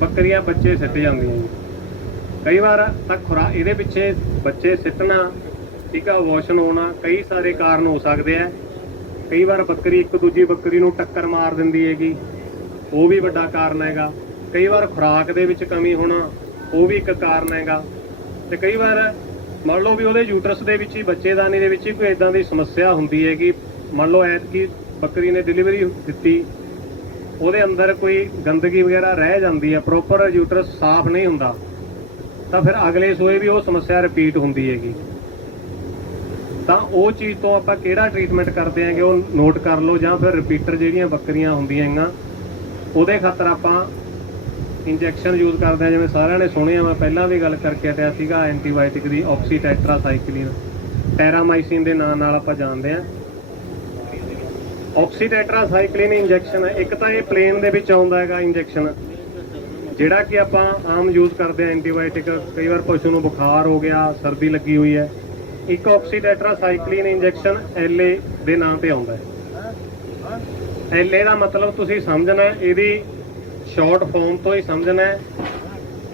ਬੱਕਰੀਆਂ ਬੱਚੇ ਸਿੱਟ ਜਾਂਦੀਆਂ ਜੀ। ਕਈ ਵਾਰ ਤਾਂ ਖੁਰਾ ਇਹਦੇ ਪਿੱਛੇ ਬੱਚੇ ਸਿੱਟਣਾ, ਠੀਕ ਆ ਵਾਸ਼ਨ ਹੋਣਾ ਕਈ ਸਾਰੇ ਕਾਰਨ ਹੋ ਸਕਦੇ ਆ। ਕਈ ਵਾਰ ਬੱਕਰੀ ਇੱਕ ਦੂਜੀ ਬੱਕਰੀ ਨੂੰ ਟੱਕਰ ਮਾਰ ਦਿੰਦੀ ਹੈਗੀ, ਉਹ ਵੀ ਵੱਡਾ ਕਾਰਨ ਹੈਗਾ। ਕਈ ਵਾਰ ਖੁਰਾਕ ਦੇ ਵਿੱਚ ਕਮੀ ਹੋਣਾ, ਉਹ ਵੀ ਇੱਕ ਕਾਰਨ ਹੈਗਾ। ਤੇ ਕਈ ਵਾਰ ਮੰਨ ਲਓ ਵੀ ਉਹਦੇ ਯੂਟਰਸ ਦੇ ਵਿੱਚ ਹੀ ਬੱਚੇਦਾਨੀ ਦੇ ਵਿੱਚ ਹੀ ਕੋਈ ਇਦਾਂ ਦੀ ਸਮੱਸਿਆ ਹੁੰਦੀ ਹੈਗੀ। ਮੰਨ ਲਓ ਐਤਕੀ ਬੱਕਰੀ ਨੇ ਡਿਲੀਵਰੀ ਦਿੱਤੀ ਉਹਦੇ ਅੰਦਰ ਕੋਈ ਗੰਦਗੀ ਵਗੈਰਾ ਰਹਿ ਜਾਂਦੀ ਹੈ ਪ੍ਰੋਪਰ ਯੂਟਰਸ ਸਾਫ਼ ਨਹੀਂ ਹੁੰਦਾ, ਤਾਂ ਫਿਰ ਅਗਲੇ ਸੋਏ ਵੀ ਉਹ ਸਮੱਸਿਆ ਰਿਪੀਟ ਹੁੰਦੀ ਹੈਗੀ। ਤਾਂ ਉਹ ਚੀਜ਼ ਤੋਂ ਆਪਾਂ ਕਿਹੜਾ ਟ੍ਰੀਟਮੈਂਟ ਕਰਦੇ ਆਂਗੇ ਉਹ ਨੋਟ ਕਰ ਲਓ ਜਾਂ ਫਿਰ ਰਿਪੀਟਰ ਜਿਹੜੀਆਂ ਬੱਕਰੀਆਂ ਹੁੰਦੀਆਂ ਹੈਗੀਆਂ, ਉਹਦੇ ਖਾਤਰ ਆਪਾਂ ਇੰਜੈਕਸ਼ਨ ਯੂਜ਼ ਕਰਦੇ ਆ ਜਿਵੇਂ ਸਾਰਿਆਂ ਨੇ ਸੁਣਿਆ ਮੈਂ ਪਹਿਲਾਂ ਵੀ ਗੱਲ ਕਰਕੇ ਹਟਿਆ ਸੀਗਾ ਐਂਟੀਬਾਇਓਟਿਕ ਦੀ ਆਕਸੀਟੈਟਰਾਸਾਈਕਲਿਨ ਟੈਰਾਮਾਈਸਿਨ ਦੇ ਨਾਂ ਨਾਲ ਆਪਾਂ ਜਾਣਦੇ ਆ ਆਕਸੀਟੈਟਰਾਸਾਈਕਲਿਨ ਇੰਜੈਕਸ਼ਨ ਇੱਕ ਤਾਂ ਇਹ ਪਲੇਨ ਦੇ ਵਿੱਚ ਆਉਂਦਾ ਹੈਗਾ ਇੰਜੈਕਸ਼ਨ, ਜਿਹੜਾ ਕਿ ਆਪਾਂ ਆਮ ਯੂਜ਼ ਕਰਦੇ ਆ ਐਂਟੀਬਾਇਓਟਿਕ। ਕਈ ਵਾਰ ਪਸ਼ੂ ਨੂੰ ਬੁਖਾਰ ਹੋ ਗਿਆ, ਸਰਦੀ ਲੱਗੀ ਹੋਈ ਹੈ। ਇੱਕ ਆਕਸੀਟੈਟਰਾਸਾਈਕਲਿਨ ਇੰਜੈਕਸ਼ਨ ਐਲਏ ਦੇ ਨਾਂ ਤੇ ਆਉਂਦਾ ਹੈ। ਐਲਏ ਦਾ ਮਤਲਬ ਤੁਸੀਂ ਸਮਝਣਾ ਇਹਦੀ ਸ਼ਾਰਟ ਫਾਰਮ ਤੋਂ ਹੀ ਸਮਝਣਾ ਹੈ।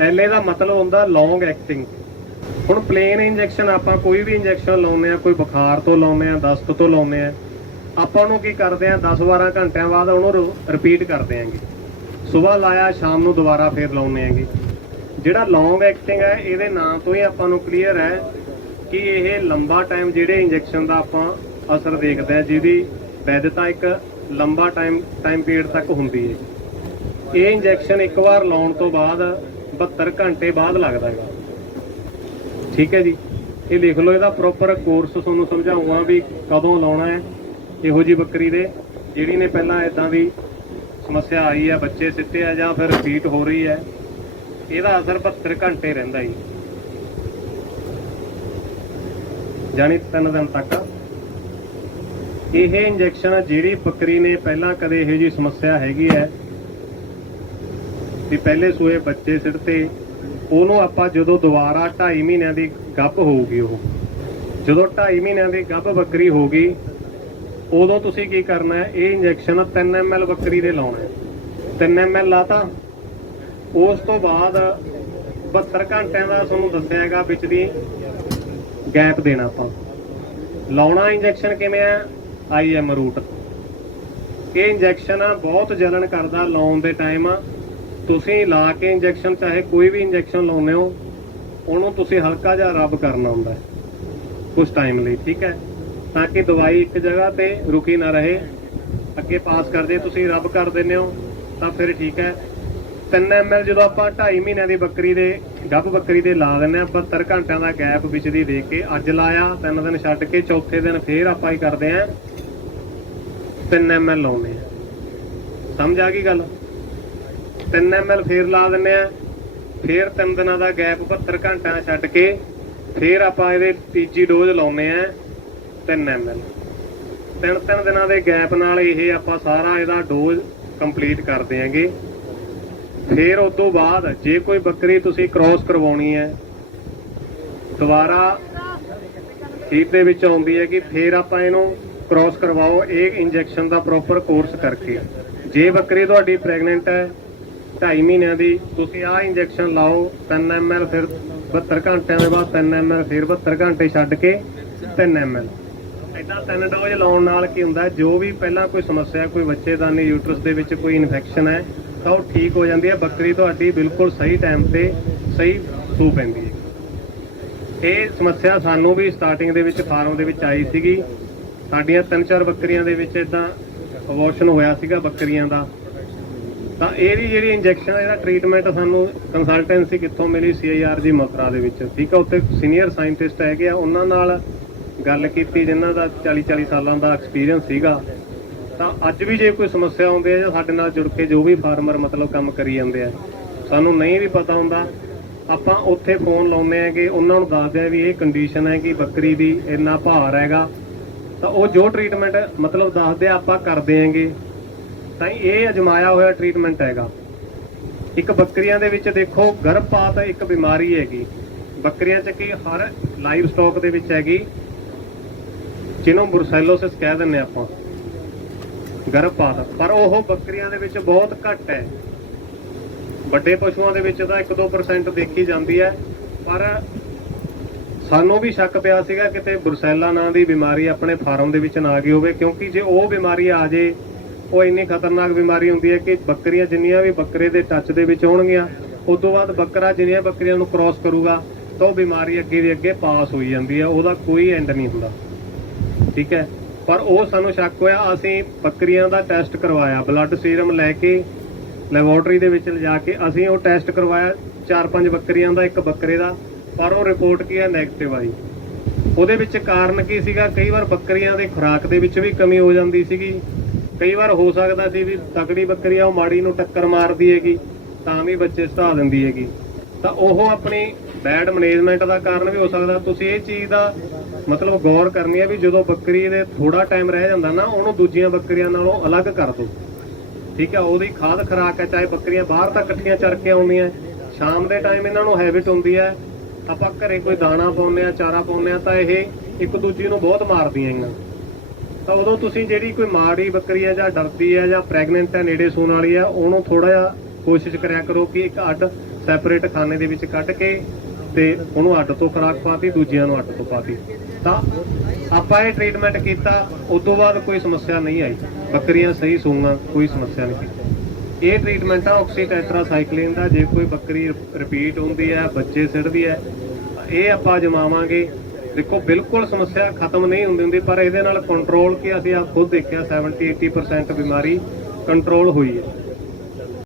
ਐਲਏ ਦਾ ਮਤਲਬ ਹੁੰਦਾ ਲੌਂਗ ਐਕਟਿੰਗ ਹੁਣ ਪਲੇਨ ਇੰਜੈਕਸ਼ਨ ਆਪਾਂ ਕੋਈ ਵੀ ਇੰਜੈਕਸ਼ਨ ਲਾਉਂਦੇ ਆ ਕੋਈ ਬੁਖਾਰ ਤੋਂ ਲਾਉਂਦੇ ਆ ਦਸਤ ਤੋਂ ਲਾਉਂਦੇ ਆ ਆਪਾਂ ਉਹਨੂੰ ਕੀ ਕਰਦੇ ਆ 10-12 ਘੰਟਿਆਂ ਬਾਅਦ ਉਹਨੂੰ ਰਿਪੀਟ ਕਰਦੇ ਆਂਗੇ ਸਵੇਰ ਲਾਇਆ, ਸ਼ਾਮ ਨੂੰ ਦੁਬਾਰਾ ਫੇਰ ਲਾਉਂਦੇ ਆਂਗੇ ਜਿਹੜਾ ਲੌਂਗ ਐਕਟਿੰਗ ਹੈ, ਇਹਦੇ ਨਾਂ ਤੋਂ ਹੀ ਆਪਾਂ ਨੂੰ ਕਲੀਅਰ ਹੈ ਕਿ ਇਹ ਲੰਬਾ ਟਾਈਮ ਜਿਹੜੇ ਇੰਜੈਕਸ਼ਨ ਦਾ ਆਪਾਂ ਅਸਰ ਦੇਖਦੇ ਆ ਜਿਹਦੀ ਵੈਧਤਾ ਇੱਕ ਲੰਬਾ ਟਾਈਮ ਟਾਈਮ ਪੀਰੀਅਡ ਤੱਕ ਹੁੰਦੀ ਹੈ। ਇਹ ਇੰਜੈਕਸ਼ਨ ਇੱਕ ਵਾਰ ਲਾਉਣ ਤੋਂ ਬਾਅਦ 72 ਘੰਟੇ ਬਾਅਦ ਲੱਗਦਾ ਹੈਗਾ। ਠੀਕ ਹੈ ਜੀ? ਇਹ ਲਿਖ ਲਓ, ਇਹਦਾ ਪ੍ਰੋਪਰ ਕੋਰਸ ਤੁਹਾਨੂੰ ਸਮਝਾਉਂਗਾ ਵੀ ਕਦੋਂ ਲਾਉਣਾ ਹੈ। ਇਹੋ ਜੀ ਬੱਕਰੀ ਦੇ, ਜਿਹੜੀ ਨੇ ਪਹਿਲਾਂ ਇਦਾਂ ਦੀ ਸਮੱਸਿਆ ਆਈ ਹੈ, ਬੱਚੇ ਸਿੱਟੇ ਆ ਜਾਂ ਫਿਰ ਰਿਪੀਟ ਹੋ ਰਹੀ ਹੈ, ਇਹਦਾ ਅਸਰ 72 ਘੰਟੇ ਰਹਿੰਦਾ ਜੀ। ਜਾਨੀ 3 ਦਿਨ ਤੱਕ। ਇਹ ਇੰਜੈਕਸ਼ਨ ਜਿਹੜੀ ਬੱਕਰੀ ਨੇ ਪਹਿਲਾਂ ਕਦੇ ਇਹੋ ਜੀ ਸਮੱਸਿਆ ਹੈਗੀ ਹੈ, ਵੀ ਪਹਿਲੇ ਸੂਏ ਬੱਚੇ ਸਿਰ ਤੇ ਉਹਨੂੰ ਆਪਾਂ ਜਦੋਂ ਦੁਬਾਰਾ 2.5 ਮਹੀਨਿਆਂ ਦੀ ਗੱਭ ਹੋਊਗੀ ਉਹ। ਜਦੋਂ 2.5 ਮਹੀਨਿਆਂ ਦੀ ਗੱਭ ਬੱਕਰੀ ਹੋਊਗੀ ਉਦੋਂ ਤੁਸੀਂ ਕੀ ਕਰਨਾ ਹੈ? ਇਹ ਇੰਜੈਕਸ਼ਨ 3 ml ਬੱਕਰੀ ਦੇ ਲਾਉਣਾ ਹੈ। 3 ml ਲਾਤਾ। ਉਸ ਤੋਂ ਬਾਅਦ 72 ਘੰਟਿਆਂ ਦਾ ਤੁਹਾਨੂੰ ਦੱਸਿਆ ਹੈਗਾ ਵਿੱਚ ਦੀ ਗੈਪ ਦੇਣਾ ਆਪਾਂ। ਲਾਉਣਾ ਇੰਜੈਕਸ਼ਨ ਕਿਵੇਂ ਆ ਆਈਐਮ ਰੂਟ ਇਹ ਇੰਜੈਕਸ਼ਨ ਆ, ਬਹੁਤ ਜਲਨ ਕਰਦਾ ਲਾਉਣ ਦੇ ਟਾਈਮ ਤੁਸੀਂ ਲਾ ਕੇ ਇੰਜੈਕਸ਼ਨ ਚਾਹੇ ਕੋਈ ਵੀ ਇੰਜੈਕਸ਼ਨ ਲਾਉਂਦੇ ਹੋ, ਉਹਨੂੰ ਤੁਸੀਂ ਹਲਕਾ ਜਿਹਾ ਰਬ ਕਰਨਾ ਹੁੰਦਾ ਹੈ ਕੁਝ ਟਾਈਮ ਲਈ, ਠੀਕ ਹੈ? ਤਾਂ ਕਿ ਦਵਾਈ ਇੱਕ ਜਗ੍ਹਾ ਤੇ ਰੁਕੀ ਨਾ ਰਹੇ। ਅੱਗੇ ਪਾਸ ਕਰਦੇ, ਤੁਸੀਂ ਰੱਬ ਕਰ ਦਿੰਦੇ ਹੋ, ਤਾਂ ਫਿਰ ਠੀਕ ਹੈ। 3 ml ਜਦੋਂ ਆਪਾਂ 2.5 ਮਹੀਨਿਆਂ ਦੀ ਬੱਕਰੀ ਦੇ ਗੱਭ ਬੱਕਰੀ ਦੇ ਲਾ ਦਿੰਦੇ ਆ 72 ਘੰਟਿਆਂ ਦਾ ਗੈਪ ਵਿੱਚ ਦੀ ਦੇ ਕੇ ਅੱਜ ਲਾਇਆ 3 ਦਿਨ ਛੱਡ ਕੇ ਚੌਥੇ ਦਿਨ ਫੇਰ ਆਪਾਂ ਹੀ ਕਰਦੇ ਆ 3 ml ਲਾਉਂਦੇ ਆ ਸਮਝ ਆ ਗਈ ਗੱਲ? 3 ml ਫੇਰ ਲਾ ਦਿੰਦੇ ਆ ਫੇਰ 3 ਦਿਨਾਂ ਦਾ ਗੈਪ 72 ਘੰਟਿਆਂ ਛੱਡ ਕੇ ਫੇਰ ਆਪਾਂ ਇਹਦੇ ਤੀਜੀ ਡੋਜ਼ ਲਾਉਂਦੇ ਆ 3 ml ਤਿੰਨ ਤਿੰਨ ਦਿਨਾਂ ਦੇ ਗੈਪ ਨਾਲ ਇਹ ਆਪਾਂ ਸਾਰਾ ਇਹਦਾ ਡੋਜ਼ ਕੰਪਲੀਟ ਕਰਦੇ ਆਂਗੇ ਫਿਰ ਉਸ ਤੋਂ ਬਾਅਦ ਜੇ ਕੋਈ ਬੱਕਰੀ ਤੁਸੀਂ ਕ੍ਰਾਸ ਕਰਵਾਉਣੀ ਹੈ, ਦੁਬਾਰਾ ਖੀਰ ਦੇ ਵਿੱਚ ਆਉਂਦੀ ਹੈ ਕਿ ਫਿਰ ਆਪਾਂ ਇਹਨੂੰ ਕ੍ਰਾਸ ਕਰਵਾਓ, ਇਹ ਇੰਜੈਕਸ਼ਨ ਦਾ ਪ੍ਰੋਪਰ ਕੋਰਸ ਕਰਕੇ। ਜੇ ਬੱਕਰੀ ਤੁਹਾਡੀ ਪ੍ਰੈਗਨੈਂਟ ਹੈ 2.5 ਮਹੀਨਿਆਂ ਦੀ, ਤੁਸੀਂ ਆਹ ਇੰਜੈਕਸ਼ਨ ਲਾਓ 3 ml ਫਿਰ 72 ਘੰਟਿਆਂ ਦੇ ਬਾਅਦ 3 ml ਫਿਰ 72 ਘੰਟੇ ਛੱਡ ਕੇ 3 ml ਇਦਾਂ ਤਿੰਨ ਡੋਜ਼ ਲਾਉਣ ਨਾਲ ਕੀ ਹੁੰਦਾ, ਜੋ ਵੀ ਪਹਿਲਾਂ ਕੋਈ ਸਮੱਸਿਆ, ਕੋਈ ਬੱਚੇਦਾਨੀ ਯੂਟਰਸ ਦੇ ਵਿੱਚ ਕੋਈ ਇਨਫੈਕਸ਼ਨ ਹੈ, ਤਾਂ ਉਹ ਠੀਕ ਹੋ ਜਾਂਦੀ ਹੈ। ਬੱਕਰੀ ਤੁਹਾਡੀ ਬਿਲਕੁਲ ਸਹੀ ਟਾਈਮ ਤੇ ਸਹੀ ਸੂ ਪੈਂਦੀ ਹੈ। ਇਹ ਸਮੱਸਿਆ ਸਾਨੂੰ ਵੀ ਸਟਾਰਟਿੰਗ ਦੇ ਵਿੱਚ ਫਾਰਮ ਦੇ ਵਿੱਚ ਆਈ ਸੀਗੀ। ਸਾਡੀਆਂ ਤਿੰਨ ਚਾਰ ਬੱਕਰੀਆਂ ਦੇ ਵਿੱਚ ਇਦਾਂ ਅਬੋਰਸ਼ਨ ਹੋਇਆ ਸੀਗਾ ਬੱਕਰੀਆਂ ਦਾ। ਤਾਂ ਇਹਦੀ ਜਿਹੜੀ ਇੰਜੈਕਸ਼ਨ ਇਹਦਾ ਟ੍ਰੀਟਮੈਂਟ ਸਾਨੂੰ ਕੰਸਲਟੈਂਸੀ ਕਿੱਥੋਂ ਮਿਲੀ? ਸੀਆਈਆਰ ਜੀ ਮਥੁਰਾ ਦੇ ਵਿੱਚ। ਠੀਕ ਆ ਉੱਥੇ ਸੀਨੀਅਰ ਸਾਇੰਟਿਸਟ ਹੈਗੇ ਆ, ਉਹਨਾਂ ਨਾਲ ਗੱਲ ਕੀਤੀ ਜਿਨ੍ਹਾਂ ਦਾ 40 40 ਸਾਲਾਂ ਦਾ ਐਕਸਪੀਰੀਅੰਸ ਸੀਗਾ, ਤਾਂ ਅੱਜ ਵੀ ਜੇ ਕੋਈ ਸਮੱਸਿਆ ਆਉਂਦੀ ਹੈ ਜਾਂ ਸਾਡੇ ਨਾਲ ਜੁੜ ਕੇ ਜੋ ਵੀ ਫਾਰਮਰ ਮਤਲਬ ਕੰਮ ਕਰੀ ਜਾਂਦੇ ਆ, ਸਾਨੂੰ ਨਹੀਂ ਵੀ ਪਤਾ ਹੁੰਦਾ। ਆਪਾਂ ਉੱਥੇ ਫੋਨ ਲਾਉਂਦੇ ਆਂਗੇ ਉਹਨਾਂ ਨੂੰ ਦੱਸਦੇ ਆ ਵੀ ਇਹ ਕੰਡੀਸ਼ਨ ਹੈ ਕਿ ਬੱਕਰੀ ਦੀ ਇੰਨਾ ਭਾਰ ਹੈਗਾ। ਤਾਂ ਉਹ ਜੋ ਟ੍ਰੀਟਮੈਂਟ ਮਤਲਬ ਦੱਸਦੇ ਆ, ਆਪਾਂ ਕਰਦੇ ਆਂਗੇ ਤਾਂ ਇਹ ਅਜਮਾਇਆ ਹੋਇਆ ਟ੍ਰੀਟਮੈਂਟ ਹੈਗਾ। ਇੱਕ ਬੱਕਰੀਆਂ ਦੇ ਵਿੱਚ ਦੇਖੋ, ਗਰਭਪਾਤ ਇੱਕ ਬਿਮਾਰੀ ਹੈਗੀ। ਬੱਕਰੀਆਂ ਚ ਕੀ ਹਰ ਲਾਈਵ ਸਟਾਕ ਦੇ ਵਿੱਚ ਹੈਗੀ। ਜਿਹਨੂੰ ਬਰੂਸੈਲੋਸਿਸ ਕਹਿ ਦਿੰਦੇ ਆਪਾਂ। ਗਰਭਪਾਤ। ਪਰ ਉਹ ਬੱਕਰੀਆਂ ਦੇ ਵਿੱਚ ਬਹੁਤ ਘੱਟ ਹੈ। ਵੱਡੇ ਪਸ਼ੂਆਂ ਦੇ ਵਿੱਚ ਤਾਂ 1-2% ਦੇਖੀ ਜਾਂਦੀ ਹੈ। ਪਰ ਸਾਨੂੰ ਵੀ ਸ਼ੱਕ ਪਿਆ ਸੀਗਾ ਕਿਤੇ ਬਰਸੈਲਾ ਨਾਂ ਦੀ ਬਿਮਾਰੀ ਆਪਣੇ ਫਾਰਮ ਦੇ ਵਿੱਚ ਨਾ ਆ ਗਈ ਹੋਵੇ, ਕਿਉਂਕਿ ਜੇ ਉਹ ਬਿਮਾਰੀ ਆ ਜੇ, ਉਹ ਇੰਨੀ ਖਤਰਨਾਕ ਬਿਮਾਰੀ ਹੁੰਦੀ ਹੈ ਕਿ ਬੱਕਰੀਆਂ ਜਿੰਨੀਆਂ ਵੀ ਬੱਕਰੇ ਦੇ ਟੱਚ ਦੇ ਵਿੱਚ ਹੋਣਗੀਆਂ ਉਸ ਤੋਂ ਬਾਅਦ ਬੱਕਰਾ ਜਿੰਨੀਆਂ ਬੱਕਰੀਆਂ ਨੂੰ ਕ੍ਰਾਸ ਕਰੂਗਾ, ਤਾਂ ਉਹ ਬਿਮਾਰੀ ਅੱਗੇ ਦੀ ਅੱਗੇ ਪਾਸ ਹੋਈ ਜਾਂਦੀ ਹੈ। ਉਹਦਾ ਕੋਈ ਐਂਡ ਨਹੀਂ ਹੁੰਦਾ। ਠੀਕ ਹੈ? ਪਰ ਉਹ ਸਾਨੂੰ ਸ਼ੱਕ ਹੋਇਆ, ਅਸੀਂ ਬੱਕਰੀਆਂ ਦਾ ਟੈਸਟ ਕਰਵਾਇਆ ਬਲੱਡ ਸੀਰਮ ਲੈ ਕੇ ਲੈਬੋਰੇਟਰੀ ਦੇ ਵਿੱਚ ਲਿਜਾ ਕੇ ਅਸੀਂ ਉਹ ਟੈਸਟ ਕਰਵਾਇਆ, ਚਾਰ ਪੰਜ ਬੱਕਰੀਆਂ ਦਾ, ਇੱਕ ਬੱਕਰੇ ਦਾ, ਪਰ ਉਹ ਰਿਪੋਰਟ ਕੀ ਹੈ? 네ਗੇਟਿਵ ਆਈ। ਉਹਦੇ ਵਿੱਚ ਕਾਰਨ ਕੀ ਸੀਗਾ? ਕਈ ਵਾਰ ਬੱਕਰੀਆਂ ਦੇ ਖੁਰਾਕ ਦੇ ਵਿੱਚ ਵੀ ਕਮੀ ਹੋ ਜਾਂਦੀ ਸੀਗੀ। ਕਈ ਵਾਰ ਹੋ ਸਕਦਾ ਸੀ ਵੀ ਤਕੜੀ ਬੱਕਰੀ ਆ, ਉਹ ਮਾੜੀ ਨੂੰ ਟੱਕਰ ਮਾਰਦੀ ਹੈਗੀ, ਤਾਂ ਵੀ ਬੱਚੇ ਸਟਾ ਦਿੰਦੀ ਹੈਗੀ। ਤਾਂ ਉਹ ਆਪਣੀ ਬੈਡ ਮੈਨੇਜਮੈਂਟ ਦਾ ਕਾਰਨ ਵੀ ਹੋ ਸਕਦਾ। ਤੁਸੀਂ ਇਹ ਚੀਜ਼ ਦਾ ਮਤਲਬ ਗੌਰ ਕਰਨੀ ਹੈ ਵੀ ਜਦੋਂ ਬੱਕਰੀ ਦੇ ਥੋੜਾ ਟਾਈਮ ਰਹਿ ਜਾਂਦਾ ਨਾ, ਉਹਨੂੰ ਦੂਜੀਆਂ ਬੱਕਰੀਆਂ ਨਾਲੋਂ ਅਲੱਗ ਕਰ ਦਿਓ ਠੀਕ ਹੈ, ਉਹਦੀ ਖਾਦ ਖਰਾਕ ਹੈ, ਚਾਹੇ ਬੱਕਰੀਆਂ ਬਾਹਰ ਤਾਂ ਇਕੱਠੀਆਂ ਚਰ ਕੇ ਆਉਂਦੀਆਂ, ਸ਼ਾਮ ਦੇ ਟਾਈਮ ਇਹਨਾਂ ਨੂੰ ਹੈਬਿਟ ਹੁੰਦੀ ਹੈ, ਆਪਾਂ ਘਰੇ ਕੋਈ ਦਾਣਾ ਪਾਉਂਦੇ ਆ ਚਾਰਾ ਪਾਉਂਦੇ ਆ ਤਾਂ ਇਹ ਇੱਕ ਦੂਜੀ ਨੂੰ ਬਹੁਤ ਮਾਰਦੀਆਂ ਹੈਗੀਆਂ। ਤਾਂ ਉਦੋਂ ਤੁਸੀਂ ਜਿਹੜੀ ਕੋਈ ਮਾੜੀ ਬੱਕਰੀ ਹੈ ਜਾਂ ਡਰਦੀ ਹੈ ਜਾਂ ਪ੍ਰੈਗਨੈਂਟ ਹੈ, ਨੇੜੇ ਸੂਣ ਵਾਲੀ ਹੈ, ਉਹਨੂੰ ਥੋੜਾ ਜਿਹਾ ਕੋਸ਼ਿਸ਼ ਕਰਿਆ ਕਰੋ ਕਿ ਇੱਕ ਅੱਡ ਸੈਪਰੇਟ ਖਾਨੇ ਦੇ ਵਿੱਚ ਕੱਢ ਕੇ ਤੇ ਉਹਨੂੰ ਅੱਡ ਤੋਂ ਖੁਰਾਕ ਪਾਤੀ, ਦੂਜਿਆਂ ਨੂੰ ਅੱਡ ਤੋਂ ਪਾਤੀ। ਤਾਂ ਆਪਾਂ ਇਹ ਟ੍ਰੀਟਮੈਂਟ ਕੀਤਾ ਉਸ ਤੋਂ ਬਾਅਦ ਕੋਈ ਸਮੱਸਿਆ ਨਹੀਂ ਆਈ। ਬੱਕਰੀਆਂ ਸਹੀ ਸੂਈਆਂ ਕੋਈ ਸਮੱਸਿਆ ਨਹੀਂ ਇਹ ਟ੍ਰੀਟਮੈਂਟ ਆ ਆਕਸੀਟੈਟਰਾਸਾਈਕਲਿਨ ਦਾ, ਜੇ ਕੋਈ ਬੱਕਰੀ ਰਿਪੀਟ ਹੁੰਦੀ ਹੈ, ਬੱਚੇ ਸਿੱਟਦੀ ਹੈ, ਇਹ ਆਪਾਂ ਜਮਾਵਾਂਗੇ ਦੇਖੋ, ਬਿਲਕੁਲ ਸਮੱਸਿਆ ਖਤਮ ਨਹੀਂ ਹੁੰਦੀ ਹੁੰਦੀ, ਪਰ ਇਹਦੇ ਨਾਲ ਕੰਟਰੋਲ ਕੀ ਅਸੀਂ ਆਪ ਖੁਦ ਦੇਖਿਆ 70 80% ਬਿਮਾਰੀ ਕੰਟਰੋਲ ਹੋਈ ਹੈ।